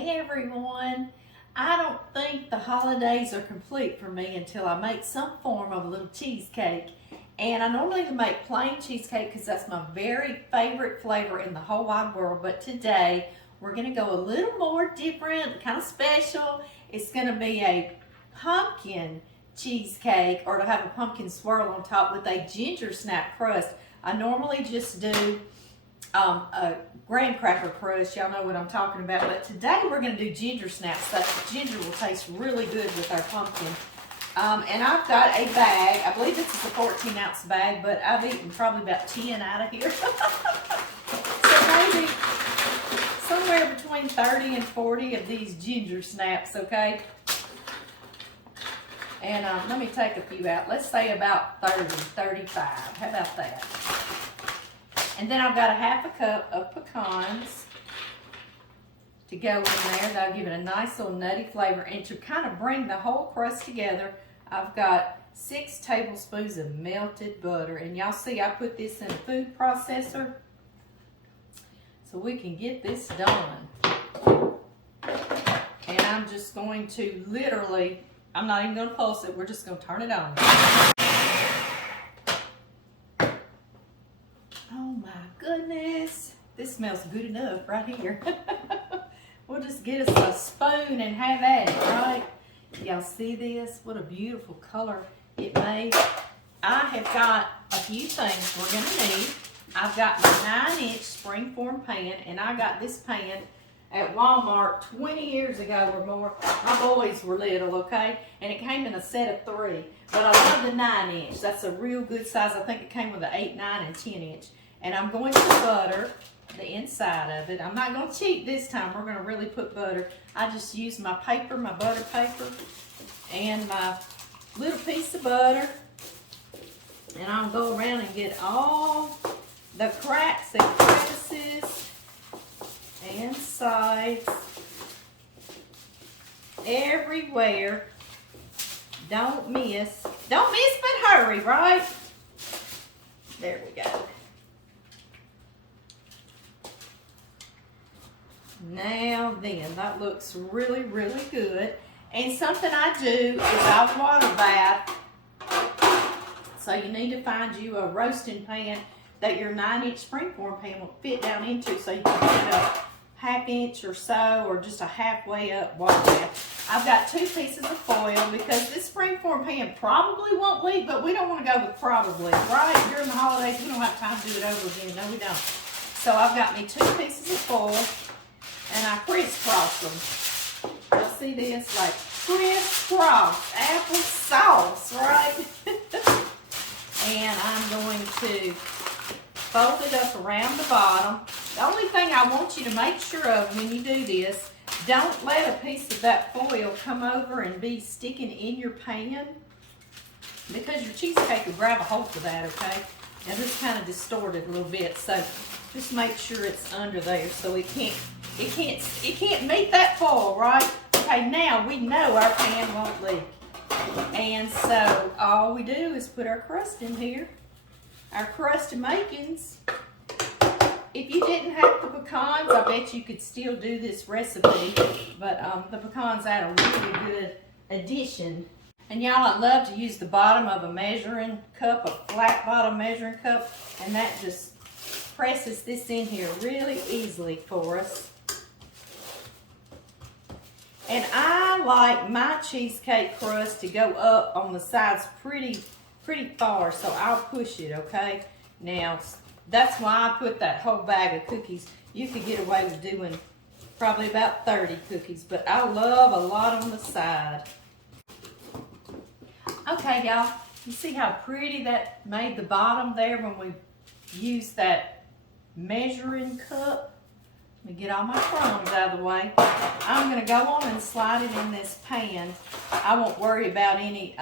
Hey everyone! I don't think the holidays are complete for me until I make some form of a little cheesecake. And I normally make plain cheesecake because that's my very favorite flavor in the whole wide world. But today we're going to go a little more different, kind of special. It's going to be a pumpkin cheesecake, or to have a pumpkin swirl on top with a ginger snap crust. I normally just do a graham cracker crust. Y'all know what I'm talking about. But today we're going to do ginger snaps. That ginger will taste really good with our pumpkin. And I've got a bag. I believe this is a 14-ounce bag, but I've eaten probably about 10 out of here. So maybe somewhere between 30 and 40 of these ginger snaps, okay? And let me take a few out. Let's say about 30, 35. How about that? And then I've got a half a cup of pecans to go in there. That'll give it a nice little nutty flavor. And to kind of bring the whole crust together, I've got 6 tablespoons of melted butter. And y'all see I put this in a food processor so we can get this done. And I'm just going to literally, I'm not even going to pulse it. We're just going to turn it on. Oh my goodness. This smells good enough right here. We'll just get us a spoon and have at it, right? Y'all see this? What a beautiful color it made. I have got a few things we're going to need. I've got my 9-inch springform pan, and I got this pan at Walmart 20 years ago or more. My boys were little, okay? And it came in a set of 3. But I love the 9-inch. That's a real good size. I think it came with an 8, 9, and 10-inch. And I'm going to butter the inside of it. I'm not going to cheat this time. We're going to really put butter. I just use my paper, my butter paper, and my little piece of butter. And I'll go around and get all the cracks and crevices and sides everywhere. Don't miss. Don't miss, but hurry, right? There we go. Now then, that looks really, really good. And something I do is I'll water bath. So you need to find you a roasting pan that your 9-inch springform pan will fit down into, so you can get a 1/2 inch or so, or just a halfway up water bath. I've got 2 pieces of foil because this springform pan probably won't leak, but we don't want to go with probably, right? During the holidays, we don't have time to do it over again. No, we don't. So I've got me 2 pieces of foil. And I crisscross them. You'll see this, like crisscross applesauce, right? And I'm going to fold it up around the bottom. The only thing I want you to make sure of when you do this, don't let a piece of that foil come over and be sticking in your pan, because your cheesecake will grab a hold of that, okay? And this kind of distorted a little bit, so just make sure it's under there so it can't meet that foil, right? Okay, now we know our pan won't leak. And so all we do is put our crust in here. Our crust and makings. If you didn't have the pecans, I bet you could still do this recipe. But the pecans add a really good addition. And y'all, I love to use the bottom of a measuring cup, a flat bottom measuring cup. And that just presses this in here really easily for us. And I like my cheesecake crust to go up on the sides pretty far, so I'll push it, okay? Now, that's why I put that whole bag of cookies. You could get away with doing probably about 30 cookies, but I love a lot on the side. Okay, y'all, you see how pretty that made the bottom there when we used that measuring cup? Let me get all my crumbs out of the way. I'm going to go on and slide it in this pan. I won't worry about any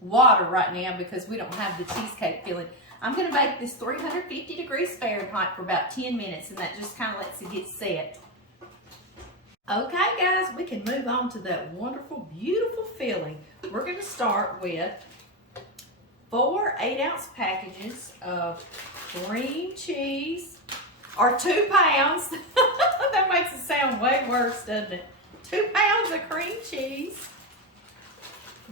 water right now because we don't have the cheesecake filling. I'm going to bake this 350 degrees Fahrenheit for about 10 minutes, and that just kind of lets it get set. Okay, guys, we can move on to that wonderful, beautiful filling. We're going to start with 4 8-ounce packages of cream cheese, or 2 pounds. That makes it sound works, doesn't it? 2 pounds of cream cheese.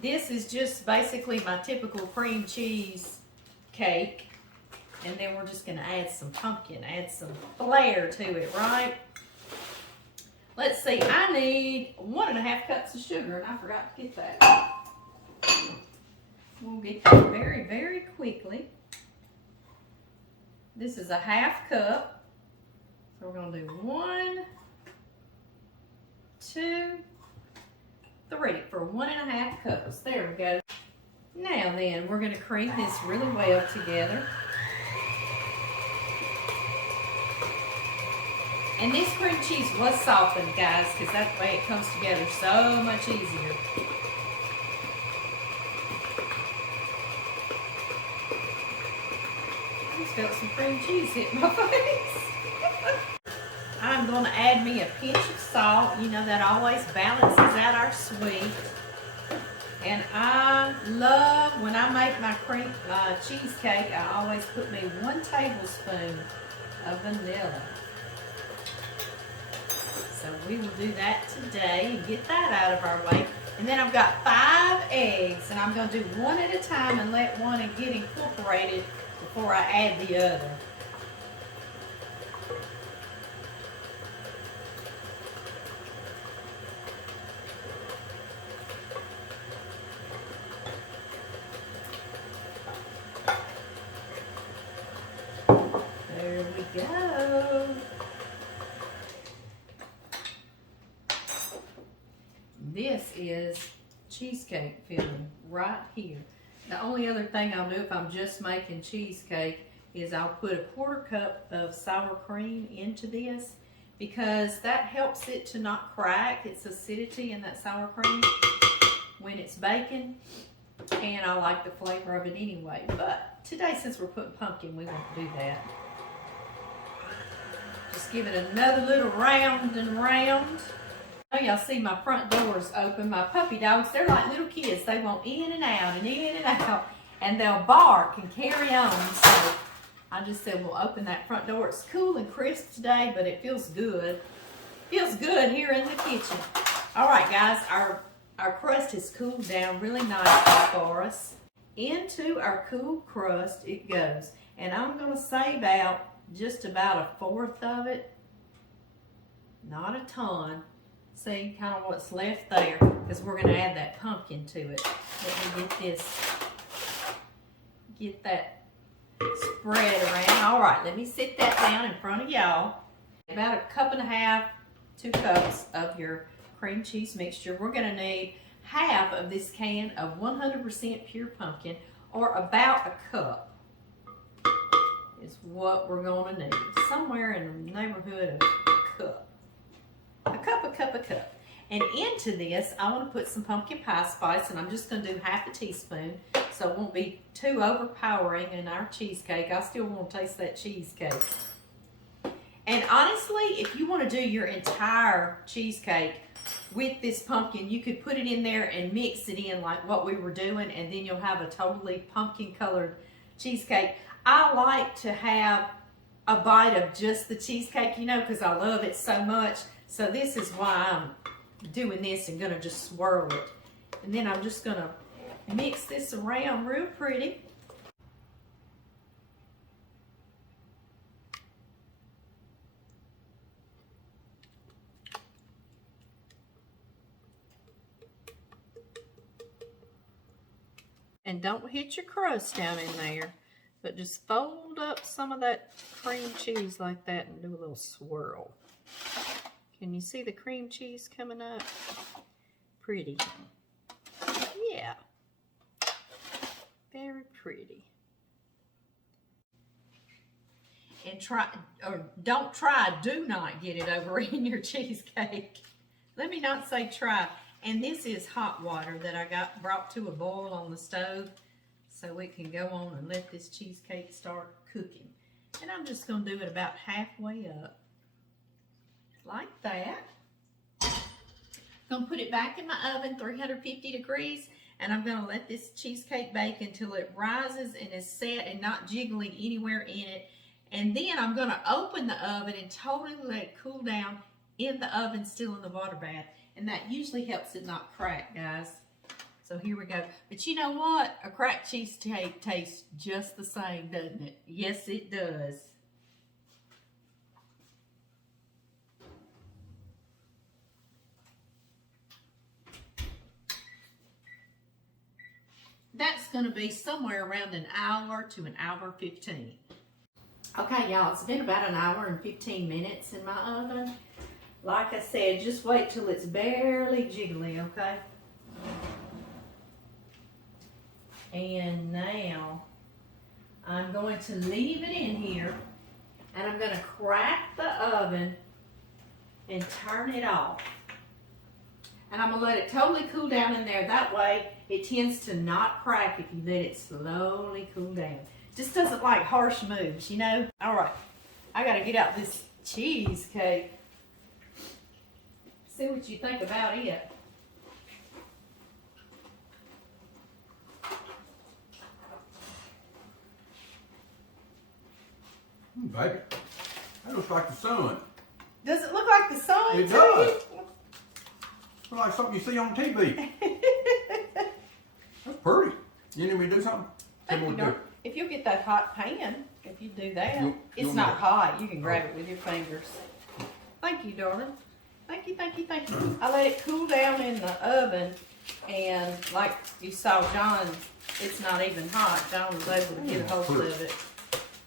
This is just basically my typical cream cheese cake. And then we're just gonna add some pumpkin, add some flair to it, right? Let's see, I need 1.5 cups of sugar, and I forgot to get that. We'll get that very, very quickly. This is a 1/2 cup. So we're gonna do 1, 2, 3 for 1.5 cups. There we go. Now then, we're gonna cream this really well together. And this cream cheese was softened, guys, because that way it comes together so much easier. I just felt some cream cheese hit my face. I'm going to add me a pinch of salt. You know, that always balances out our sweet. And I love, when I make my cheesecake, I always put me 1 tablespoon of vanilla. So we will do that today and get that out of our way. And then I've got 5 eggs, and I'm going to do one at a time and let one get incorporated before I add the other. There we go. This is cheesecake filling right here. The only other thing I'll do if I'm just making cheesecake is I'll put a 1/4 cup of sour cream into this, because that helps it to not crack. It's acidity in that sour cream when it's baking, and I like the flavor of it anyway. But today, since we're putting pumpkin, we won't do that. Just give it another little round and round. Y'all see my front door's open. My puppy dogs, they're like little kids. They want in and out and in and out, and they'll bark and carry on. So I just said we'll open that front door. It's cool and crisp today, but it feels good. Feels good here in the kitchen. All right, guys, our crust has cooled down really nicely for us. Into our cool crust it goes, and I'm going to save out just about 1/4 of it. Not a ton. See kind of what's left there, because we're going to add that pumpkin to it. Let me get that spread around. All right, let me sit that down in front of y'all. About 1.5 cups, 2 cups of your cream cheese mixture. We're going to need 1/2 of this can of 100% pure pumpkin, or about 1 cup is what we're going to need. Somewhere in the neighborhood of 1 cup. A cup. And into this, I want to put some pumpkin pie spice, and I'm just going to do 1/2 teaspoon, so it won't be too overpowering in our cheesecake. I still want to taste that cheesecake. And honestly, if you want to do your entire cheesecake with this pumpkin, you could put it in there and mix it in like what we were doing, and then you'll have a totally pumpkin colored cheesecake. I like to have a bite of just the cheesecake, you know, because I love it so much. So this is why I'm doing this and gonna just swirl it. And then I'm just gonna mix this around real pretty. And don't hit your crust down in there, but just fold up some of that cream cheese like that and do a little swirl. Can you see the cream cheese coming up? Pretty. Yeah. Very pretty. And do not get it over in your cheesecake. Let me not say try. And this is hot water that I brought to a boil on the stove, so it can go on and let this cheesecake start cooking. And I'm just going to do it about halfway up. Like that. I'm going to put it back in my oven, 350 degrees, and I'm going to let this cheesecake bake until it rises and is set and not jiggling anywhere in it. And then I'm going to open the oven and totally let it cool down in the oven, still in the water bath. And that usually helps it not crack, guys. So here we go. But you know what? A cracked cheesecake tastes just the same, doesn't it? Yes, it does. That's going to be somewhere around an hour to an hour 15. Okay, y'all, it's been about an hour and 15 minutes in my oven. Like I said, just wait till it's barely jiggly, okay? And now I'm going to leave it in here, and I'm going to crack the oven and turn it off. And I'm going to let it totally cool down in there. That way, it tends to not crack if you let it slowly cool down. Just doesn't like harsh moves, you know? All right, I got to get out this cheesecake. See what you think about it. Baby, that looks like the sun. Does it look like the sun? It does. Looks like something you see on TV. That's pretty. You need me to do something? Thank you, Dark. If you'll get that hot pan, if you do that, it's not hot. You can grab it with your fingers. Thank you, darling. Thank you, thank you, thank you. I let it cool down in the oven, and like you saw John, it's not even hot. John was able to get a hold of it.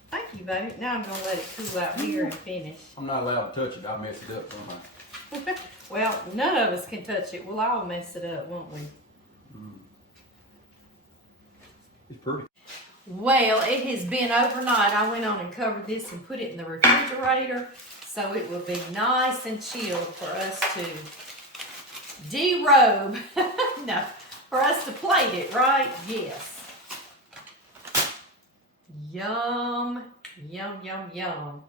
Thank you, baby. Now I'm going to let it cool out here and finish. I'm not allowed to touch it. I'll mess it up somehow. Well, none of us can touch it. We'll all mess it up, won't we? It's pretty. Well, it has been overnight. I went on and covered this and put it in the refrigerator so it will be nice and chilled for us to derobe. No, for us to plate it, right? Yes. Yum, yum, yum, yum.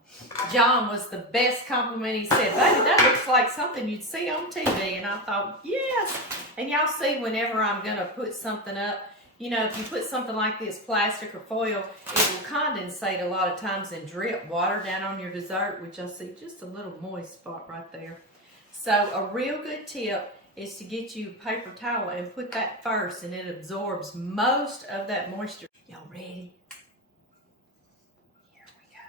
John was the best compliment. He said, baby, that looks like something you'd see on TV. And I thought, yes. And y'all see whenever I'm going to put something up, you know, if you put something like this, plastic or foil, it will condensate a lot of times and drip water down on your dessert, which I see just a little moist spot right there. So a real good tip is to get you a paper towel and put that first, and it absorbs most of that moisture. Y'all ready? Here we go.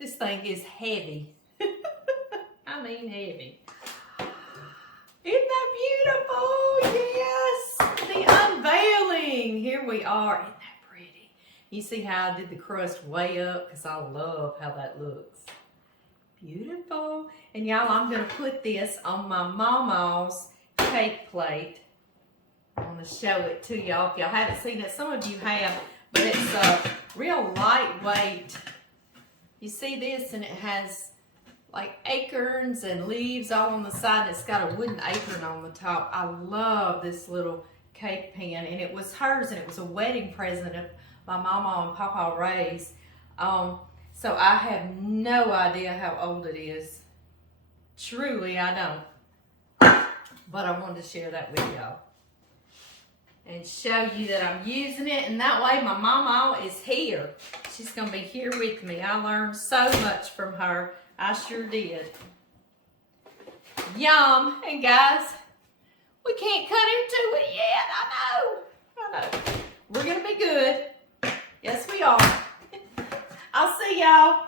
This thing is heavy. I mean heavy. Isn't that beautiful? Yes. The unveiling. Here we are. Isn't that pretty? You see how I did the crust way up? Because I love how that looks. Beautiful. And y'all, I'm going to put this on my mama's cake plate. I want to show it to y'all. If y'all haven't seen it, some of you have, but it's a real lightweight. You see this, and it has like acorns and leaves all on the side. It's got a wooden apron on the top. I love this little cake pan, and it was hers, and it was a wedding present of my mama and Papa Ray's. So I have no idea how old it is. Truly, I don't. But I wanted to share that with y'all and show you that I'm using it, and that way my mama is here. She's gonna be here with me. I learned so much from her. I sure did. Yum. And guys, we can't cut into it yet. I know. We're going to be good. Yes, we are. I'll see y'all.